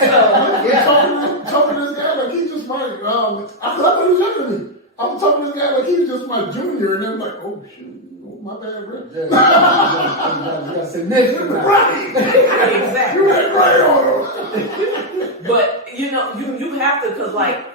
I'm talking to this guy like he's just my. I thought he was younger than me. I'm talking to this guy like he's just my junior, and I'm like, oh shoot, oh, my bad, bro. You gotta say next time. Right. exactly. You went right on him. But you have to, cause like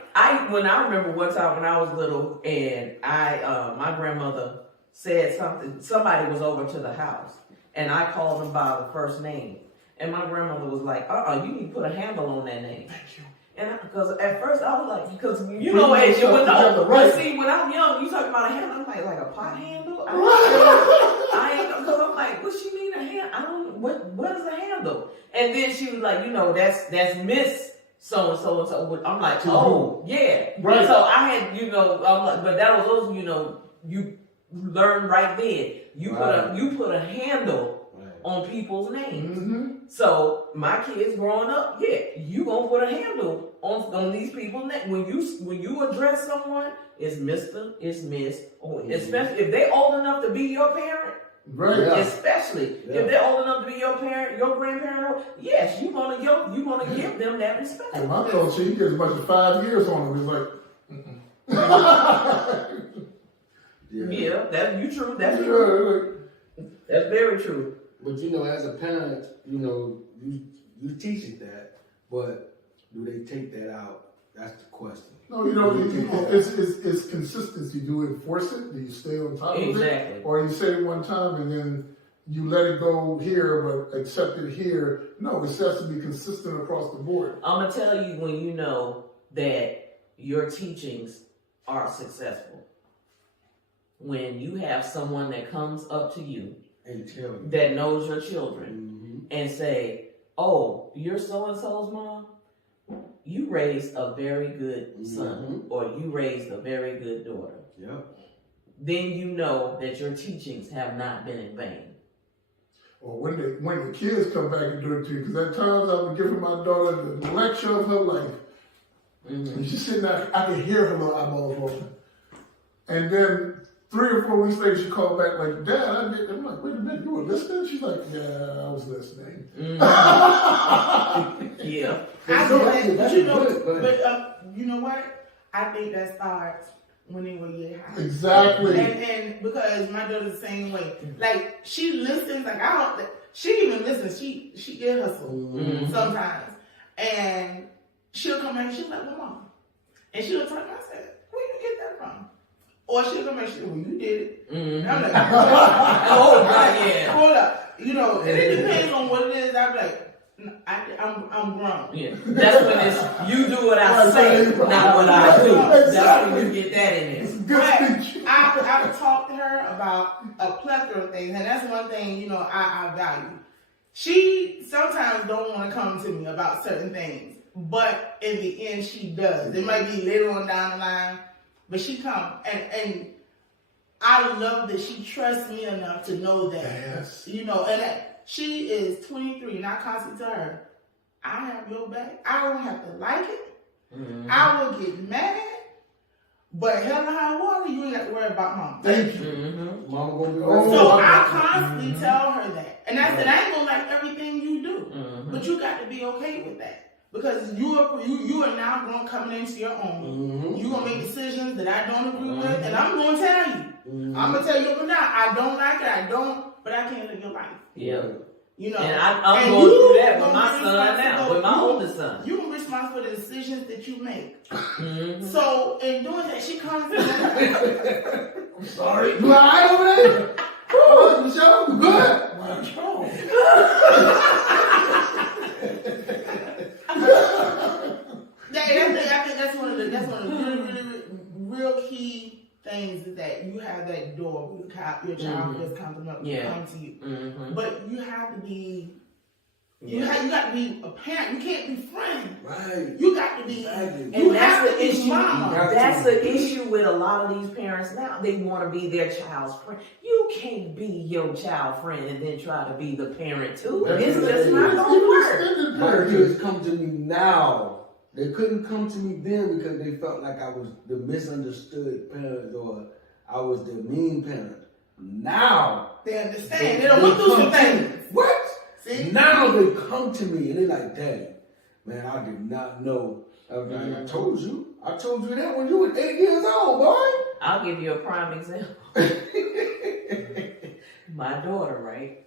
when I remember one time when I was little and my grandmother said somebody was over to the house and I called them by the first name and my grandmother was like, you need to put a handle on that name. Thank you. And because at first I was like, because as you would know, right. But see, when I'm young, you talking about a handle, I'm like a pot handle? I ain't, because I'm like, what she mean a handle? I don't, what is a handle? And then she was like, that's Miss so-and-so and so. I'm like, oh, yeah. Right. So I had, I'm like, but that was also, you learn right then. You put a handle on people's names. So my kids growing up, you gonna put a handle on these people's names. When you address someone, it's Mr., it's Miss, or especially if they old enough to be your parent. Right. Yeah. Especially if they're old enough to be your parent, your grandparent. Yes, you gonna give them that respect. And my culture, he gets as much as 5 years on him. He's like, Yeah, that's true. That's true. That's very true. But you know, as a parent, you know, you teach it that, but do they take that out? That's the question. No, you know, it's consistency. Do you enforce it? Do you stay on top of it? Exactly. Or you say it one time and then you let it go here, but accept it here? No, it has to be consistent across the board. I'm gonna tell you when you know that your teachings are successful. When you have someone that comes up to you And tell you. that knows your children and say, "Oh, you're so and so's mom. You raised a very good son, or you raised a very good daughter." Yep. Then you know that your teachings have not been in vain. Or when the kids come back and do it to you, because at times I've been giving my daughter the lecture of her life. And she's sitting there, I can hear her little eyeballs rolling. And then 3 or 4 weeks later, she called back like, "Dad, I did." I'm like, "Wait a minute, you were listening?" She's like, "Yeah, I was listening." Yeah. I So do that's- that, that's but you know, good, go ahead. you know what? I think that starts when they were year high. Exactly. And because my daughter's the same way. Like, she listens, like, she even listens, she ear hustle sometimes. And she'll come back and she'll like, "Well, Mom." And she'll tell me, I said, "Where you get that from?" Or she'll come back and she'll, "Well, you did it." And I'm like, Oh, God, yeah. hold up. You know, and it depends on what it is. I'm like, I'm grown. Yeah. That's when it's, you do what I say, not what I do. That's when you get that in there. But I've talked to her about a plethora of things, and that's one thing, you know, I value. She sometimes don't want to come to me about certain things, but in the end, she does. It might be later on down the line, but she comes, and I love that she trusts me enough to know that, Yes. you know, and that she is 23, and I constantly tell her, "I have your back. I don't have to like it. I will get mad, but hell or high water, you ain't got to worry about Mom." Thank you. Mama gonna be So right I constantly tell her that. And I said, "I ain't gonna like everything you do, but you got to be okay with that. Because you are now going coming into your own. You're gonna make decisions that I don't agree with, and I'm gonna tell you. I'm gonna tell you up and down, I don't like it, but I can't live your life. Yeah. You know. And I'm and going you through that with gonna my be son now, responsible- with my oldest son. You're responsible for the decisions that you make. So in doing that, she comes to me. I'm sorry. You alright over there? Oh, Michelle, you good? What's wrong? I think that's one of the real key things is that you have that door where your child just come to you. But you have to be you got to be a parent. You can't be friends. Right. You got to be Exactly. you And have that's to the be issue. mama. That's the issue with a lot of these parents now. They want to be their child's friend. You can't be your child friend and then try to be the parent too. It's just not gonna work. My kids come to me now. They couldn't come to me then because they felt like I was the misunderstood parent or I was the mean parent. Now They understand. They don't went through some come to me. things. What? See? Now they come to me and they're like, "Daddy, man, I did not know." I was like, I told you that when you were 8 years old, boy. I'll give you a prime example. My daughter, right?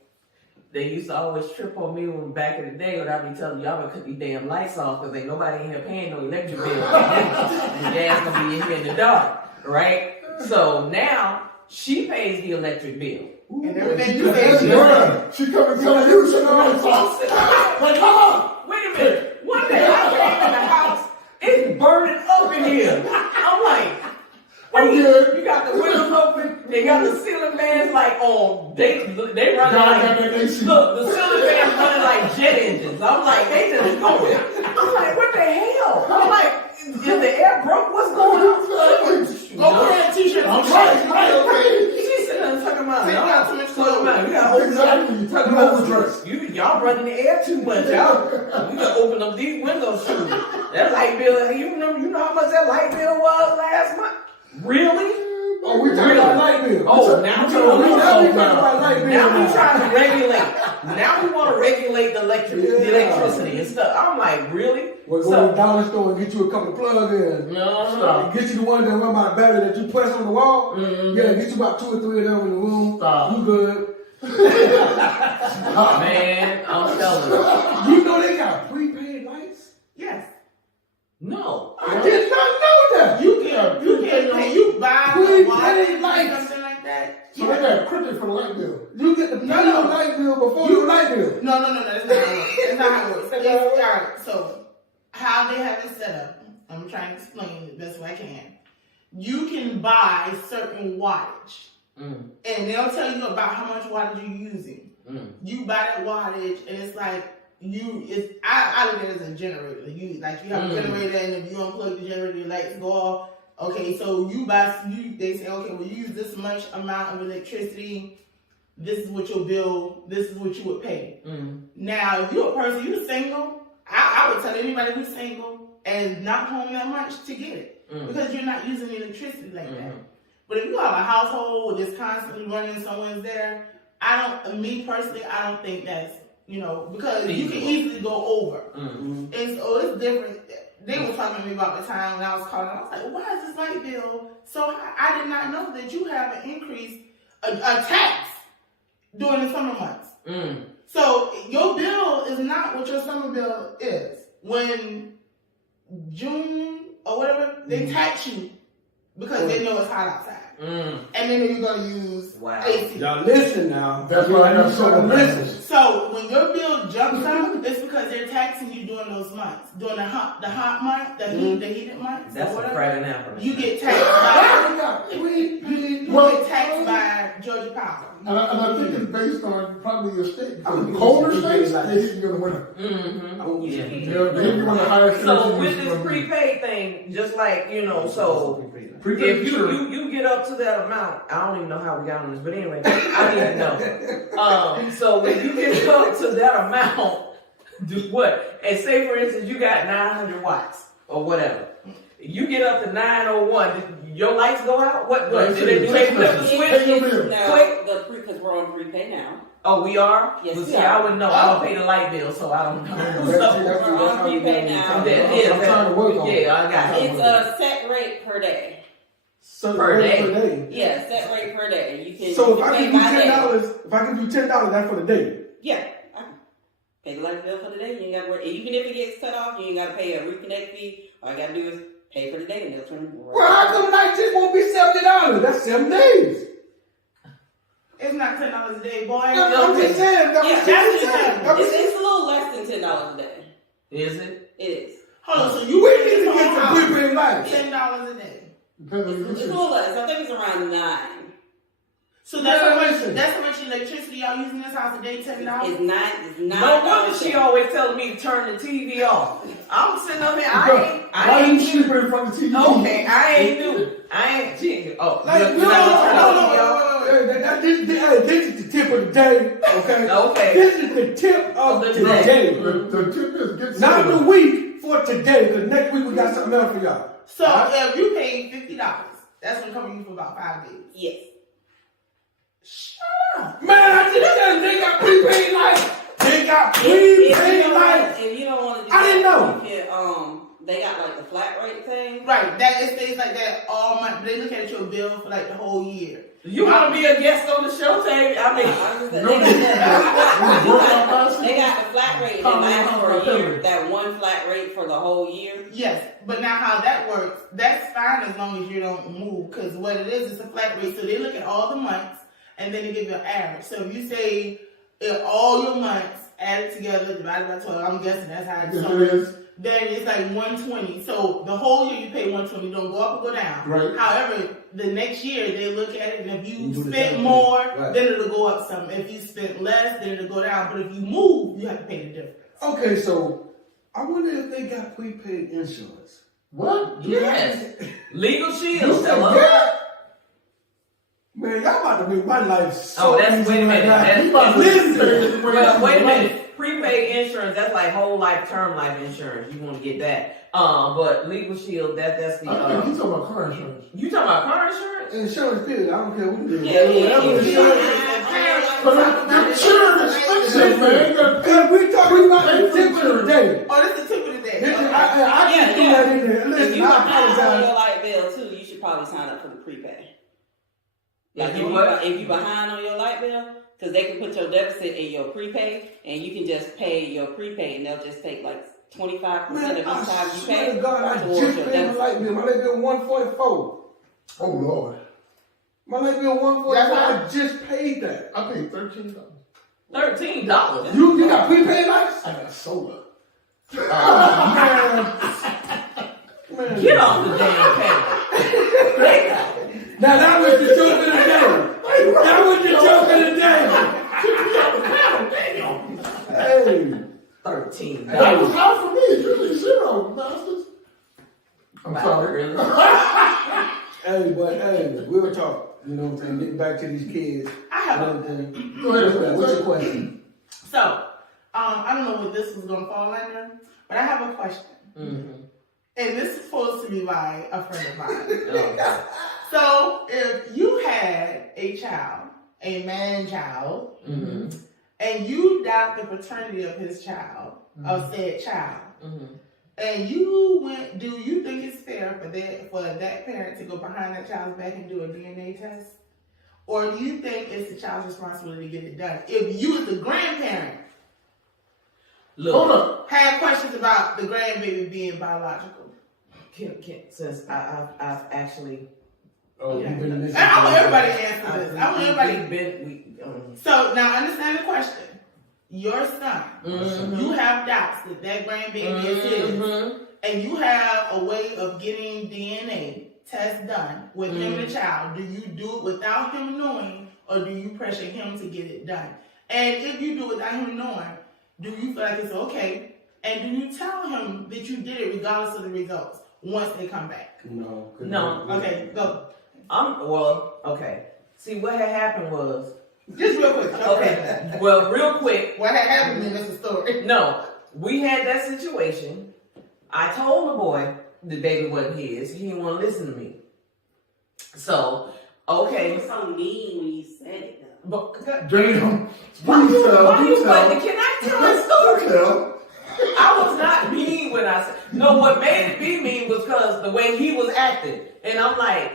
They used to always trip on me when back in the day when I'd be telling y'all to cut these damn lights off because ain't nobody in here paying no electric bill. Your dad's gonna be in here in the dark, right? So now she pays the electric bill. And everything you That's say, right. She come and tell you she knows. Like, come on. Wait a minute. One day I came in the house, it's burning up in here. I'm like, wait, you got the windows open, they got the ceiling fans like on, they running like, look, the ceiling fans running like jet engines. I'm like, they just going. I'm like, what the hell? I'm like, is the air broke? What's going on? go put that t-shirt on. She's sitting there talking about, Take y'all out too much talking about, you gotta open up, talking about, y'all running the air too much, y'all. We gotta open up these windows too. That light bill, you know how much that light bill was last month? Really? Oh, we talking about light bill. Oh, now we talking about light bill. now we trying to regulate. Now we want to regulate the electricity and stuff. I'm like, really? We'll go to the dollar store and get you a couple of plug-ins. No. Get you the one that run by the battery that you press on the wall. Yeah, get you about 2 or 3 of them in the room. Stop. You good. Man, I'm telling you. You know they got prepaid lights? Yes. No. I did not know that. You can pay. You buy Prepaid a watch lights. or something like that. So they got credit for the light bill. You get the pay your light bill before your light bill. No. That's not how it works. That's not how it works. That's not how it works. All right. So how they have it set up, I'm trying to explain it the best way I can. You can buy certain wattage, and they'll tell you about how much wattage you're using. You buy that wattage, and it's like I look at it as a generator. You have a generator, and if you unplug the generator, the lights go off. Okay, so they say, okay, well, you use this much amount of electricity. This is what your bill. This is what you would pay. Now, if you're a person, you're single. I would tell anybody who's single and not home that much to get it because you're not using electricity like that. But if you have a household that's constantly running, someone's there. Me personally, I don't think that's because you can easily go over, and so it's different. They were talking to me about the time when I was calling. I was like, why is this light bill so high? I did not know that you have an increase, a tax during the summer months. So your bill is not what your summer bill is. When June or whatever, they tax you because they know it's hot outside. And then you're going to use AC. Now listen now. That's why I got solar panels. So when your bill jumps up, it's because they're taxing you during those months. During the hot month, the heated months. That's a Friday night for me. You get taxed by Georgia Power. And I think it's based on probably your state. Because colder states, they hit you in the winter. They hit you on the highest. So with this prepaid thing, just like, so if you get up to that amount, I don't even know how we got on this, but anyway, I need to know. So when you get up to that amount, do what? And say for instance, you got 900 watts or whatever. You get up to 901, your lights go out? What? Do they flip the switch? No, because we're on prepay now. Oh, we are? Yes, well, we see, are. I wouldn't know. I don't pay the light bill, so I don't know. We're on prepay now. I got it. It's a set rate per day. Per day? Yeah, set rate per day. You can. So you if I can give you pay by day. $10, if I give you $10, that's for the day. Yeah, I can pay the light bill for the day. You ain't got to worry. Even if it gets cut off, you ain't got to pay a reconnect fee. All you got to do is pay for the day, and they'll turn it around. Well, how come night shift won't be $70? That's 7 days. It's not $10 a day, boy. I'm just saying. It's a little less than $10 a day. Is it? It is. Hold on, so you We need to get some prepaid lights. $10 a day. It's a little less. I think it's around 9. So that's how much electricity y'all using in this house a day, $10? It's $9. No wonder she always telling me to turn the TV off. I'm sitting up here. Why I are you ain't sleeping in front of the TV? Okay, I ain't new. Oh, Like, you're not gonna turn the TV off? This is the tip of the day, okay? Okay. This is the tip of the day. The tip is get Not solar. the week for today, because next week we got something else for y'all. So if you pay $50, that's gonna cover you for about 5 days. Yes. Shut up. Man, I just said they got prepaid lights. They got prepaid lights. If you don't want to do I didn't know. You can, they got like the flat rate thing. Right, that it stays like that all month. They look at your bill for like the whole year. You want to be a guest on the show, Tavi? I mean, They got the flat rate that lasts for a year. That one flat rate for the whole year. Yes, but now how that works, that's fine as long as you don't move. Because what it is, it's a flat rate. So they look at all the months and then they give you an average. So if you say all your months added together, divided by 12, I'm guessing that's how it is. Then it's like 120. So the whole year you pay 120. Don't go up or go down. Right. However, the next year they look at it, and if you spent more, then it'll go up some. If you spent less, then it'll go down. But if you move, you have to pay the difference. Okay, so I wonder if they got prepaid insurance. What? yes. Legal You Shield. said Hello? what? Man, y'all about to make my life so That's easy wait a right minute. now. That's Listen. well, wait a minute. Prepaid insurance, that's like whole life, term life insurance. You want to get that. But Legal Shield, that's the. I think he's talking about car insurance. You talking about car insurance? Insurance period. I don't care what you do. Yeah. But the insurance is expensive, man. Because we talking about the tip of the day. Oh, that's the tip of the day. Listen, I can do that in there. If Listen, you I behind on your apologize. light bill too, you should probably sign up for the prepay. Like If you what? if you behind on your light bill, because they can put your deficit in your prepay, and you can just pay your prepay, and they'll just take like 25% of each time you swear pay to God, I towards just your paid my deficit. light bill. My light bill $144. Oh Lord, My light bill $144. I just paid that. I paid $13. $13. You got prepaid lights? I got solar. Man. Get off the damn camera. Now that was the joke of the day. That was the joke of the day. Hey. $13. That was high for me. It's usually zero, masters. I'm Wow, sorry. really? Hey, but hey, we'll talk. You know what I'm saying? Getting back to these kids. I have and everything. Go ahead. What's your question? So, I don't know what this was going to fall under, but I have a question. Mm-hmm. And this is posed to me by a friend of mine. Okay. So, if you had a child, a man child, Mm-hmm. and you doubt the paternity of his child, of said child, Mm-hmm. and you went, do you think it's fair for that parent to go behind that child's back and do a DNA test? Or do you think it's the child's responsibility to get it done? If you as the grandparent Hold Look, up. have questions about the grandbaby being biological. since I've actually. Oh, Yeah. you've been And I want everybody to answer this. I want everybody. So now understand the question. Your son, Mhm. you have doubts that that grandbaby is his, Mhm. and you have a way of getting DNA test done with him and the child. Do you do it without him knowing, or do you pressure him to get it done? And if you do it without him knowing, do you feel like it's okay? And do you tell him that you did it regardless of the results once they come back? No. No. Okay, go. Okay. See, what had happened was, Just real quick. okay, well, real quick, What had happened then is the story. no, we had that situation. I told the boy the baby wasn't his. He didn't want to listen to me. So, okay. You were so mean when you said it, though. But, Damn. why you Please putting, can I tell a story? tell. I was not mean when I said, no, what made it be mean was because the way he was acting. And I'm like,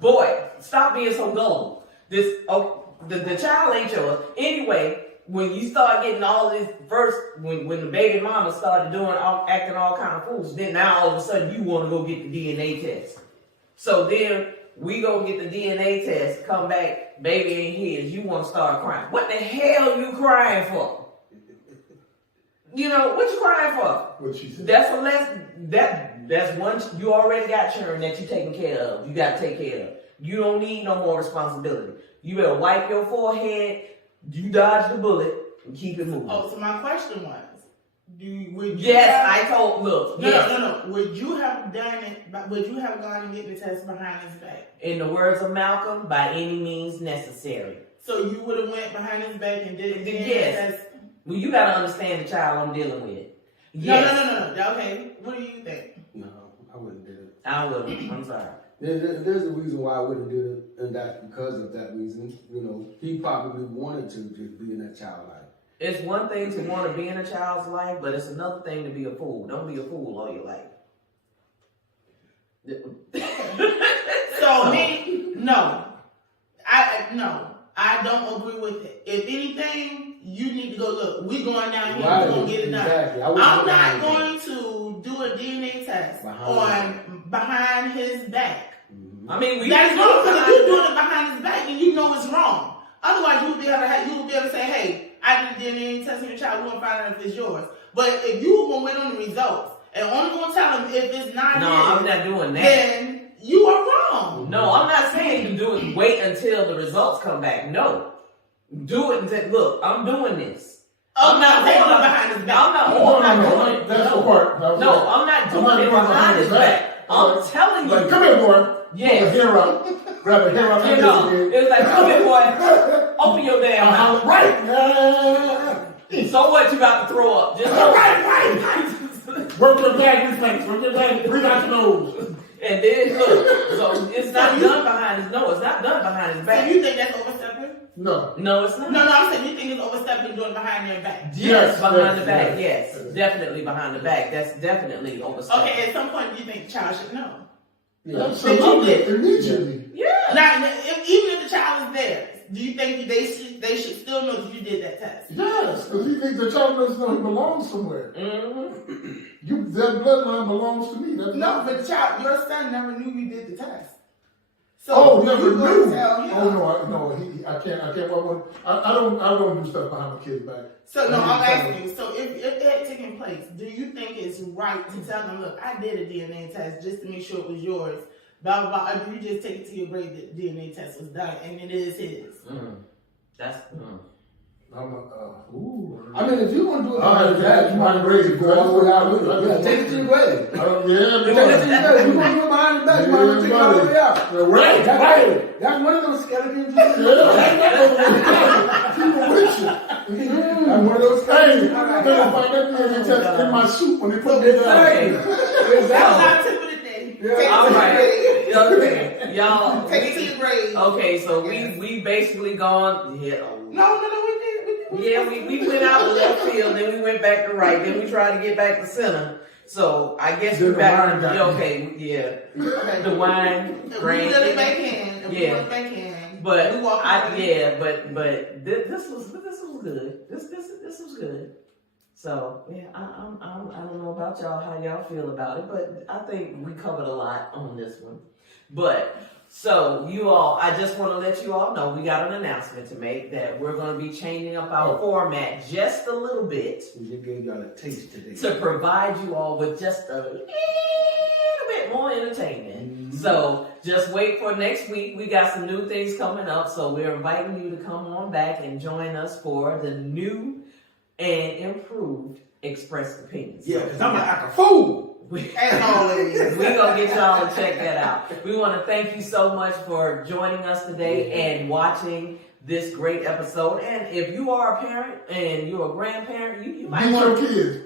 boy, stop being so gullible. The child ain't yours. Anyway, when you start getting all this first, when the baby mama started acting all kind of fools, then now all of a sudden you want to go get the DNA test. So then we go get the DNA test, come back, baby ain't his, you want to start crying. What the hell you crying for? You know, what you crying for? What she said. That's that's one you already got children that you taking care of. You got to take care of. You don't need no more responsibility. You better wipe your forehead, you dodge the bullet, and keep it moving. Oh, so my question was, would you Yes, have, I told, look, no, yes. no. Would you have done it, would you have gone and get the test behind his back? In the words of Malcolm, by any means necessary. So you would have went behind his back and did a DNA Yes. test? Well, you got to understand the child I'm dealing with. No, Yes. no. Okay, what do you think? No, I wouldn't do it. I will. I'm sorry. There's a reason why I wouldn't do it, and that's because of that reason. You know, he probably wanted to just be in that child life. It's one thing to want to be in a child's life, but it's another thing to be a fool. Don't be a fool all your life. So me, no. I don't agree with it. If anything, you need to go look. We going down here. Right, We're gonna get it done. exactly. I'm wouldn't not do going to do a DNA test behind his back. Mhm. I mean, we That's can wrong do because it. if you're doing it behind his back and you know it's wrong. Otherwise, you would be able to say, "Hey, I did DNA test on your child. We're gonna find out if it's yours." But if you were gonna wait on the results and only gonna tell him if it's not No, his, I'm not doing that. then you are wrong. No, I'm not saying you do it. Wait until the results come back. No, do it and say, "Look, I'm doing this." I'm not doing taking it it behind his back. I'm not doing it. That's the No, part. That was no, it. I'm not I'm doing not it doing behind his back. I'm telling you. Like, come here, boy. Pull the Yes. hair out. Grab the hair out. You know, it's like, come here, boy. Open your damn mouth. Right. So what? You got to throw up? Just Right. Work your bag reflex. Work your bag. Breathe out your nose. And then look. So it's not done behind his. No, it's not done behind his So back. you think that's overstepping? No. No, it's not. No, I'm saying you think it's overstepping doing it behind their back. Yes, behind yes, the back. yes. Yes, definitely behind the back. That's definitely overstepping. Okay, at some point, do you think the child should know? Yeah. Absolutely. Immediately. Yeah. Now, even if the child is theirs, do you think they should still know that you did that test? Yes, because he thinks the child doesn't know he belongs somewhere. That bloodline belongs to me. That's No, but your son never knew you did the test. So Oh, never you gonna knew. tell him. Oh no, I can't. I don't do stuff behind my kids' back. So no, I I'm didn't tell asking you. So if it had taken place, do you think it's right to tell them, look, I did a DNA test just to make sure it was yours, blah blah blah, or do you just take it to your grave that the DNA test was done and it is his? That's. I mean, if you want to do it I'll have like to that, take you might grave. Go all the way out with it. Yeah, take it to the grave. Yeah, Take it to the grave. You want to do it behind the back, you might as well take it all the way out. Right. That's one of those skeletons. Keep it with you. That's one of those Hey, skeletons. I'm gonna find that DNA test in my soup when they put me down. Okay. That's our tip of the day. Yeah. All right. Take Okay. Y'all. it to your grave. Okay, so we basically gone. Yeah. No, we did. Yeah, we went out to left field, then we went back to right, then we tried to get back to center. So I guess Then we're the back. wine got Okay, yeah. Okay. The wine, If we grain. really make in, if we Yeah. want to make in, But we walk away. this was good. This was good. So yeah, I don't know about y'all, how y'all feel about it, but I think we covered a lot on this one. But so you all, I just want to let you all know we got an announcement to make that we're going to be changing up our format just a little bit We just gave y'all a taste today. to provide you all with just a little bit more entertainment. So just wait for next week. We got some new things coming up, so we're inviting you to come on back and join us for the new and improved Expressed Opinions. Yeah, because I'm going to act a fool. As always. We're going to get y'all to check that out. We want to thank you so much for joining us today and watching this great episode. And if you are a parent and you're a grandparent, you might Be want your kids.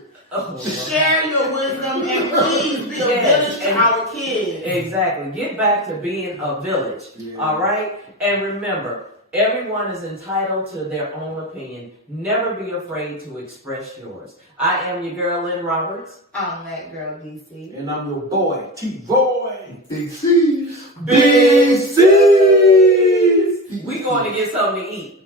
Share your wisdom and please be a village to our kids. Exactly. Get back to being a village. Yeah. All right? And remember, everyone is entitled to their own opinion. Never be afraid to express yours. I am your girl, Lynn Roberts. I'm that girl, DC. And I'm your boy, T-Roy. Big C's. Big C's! We going to get something to eat.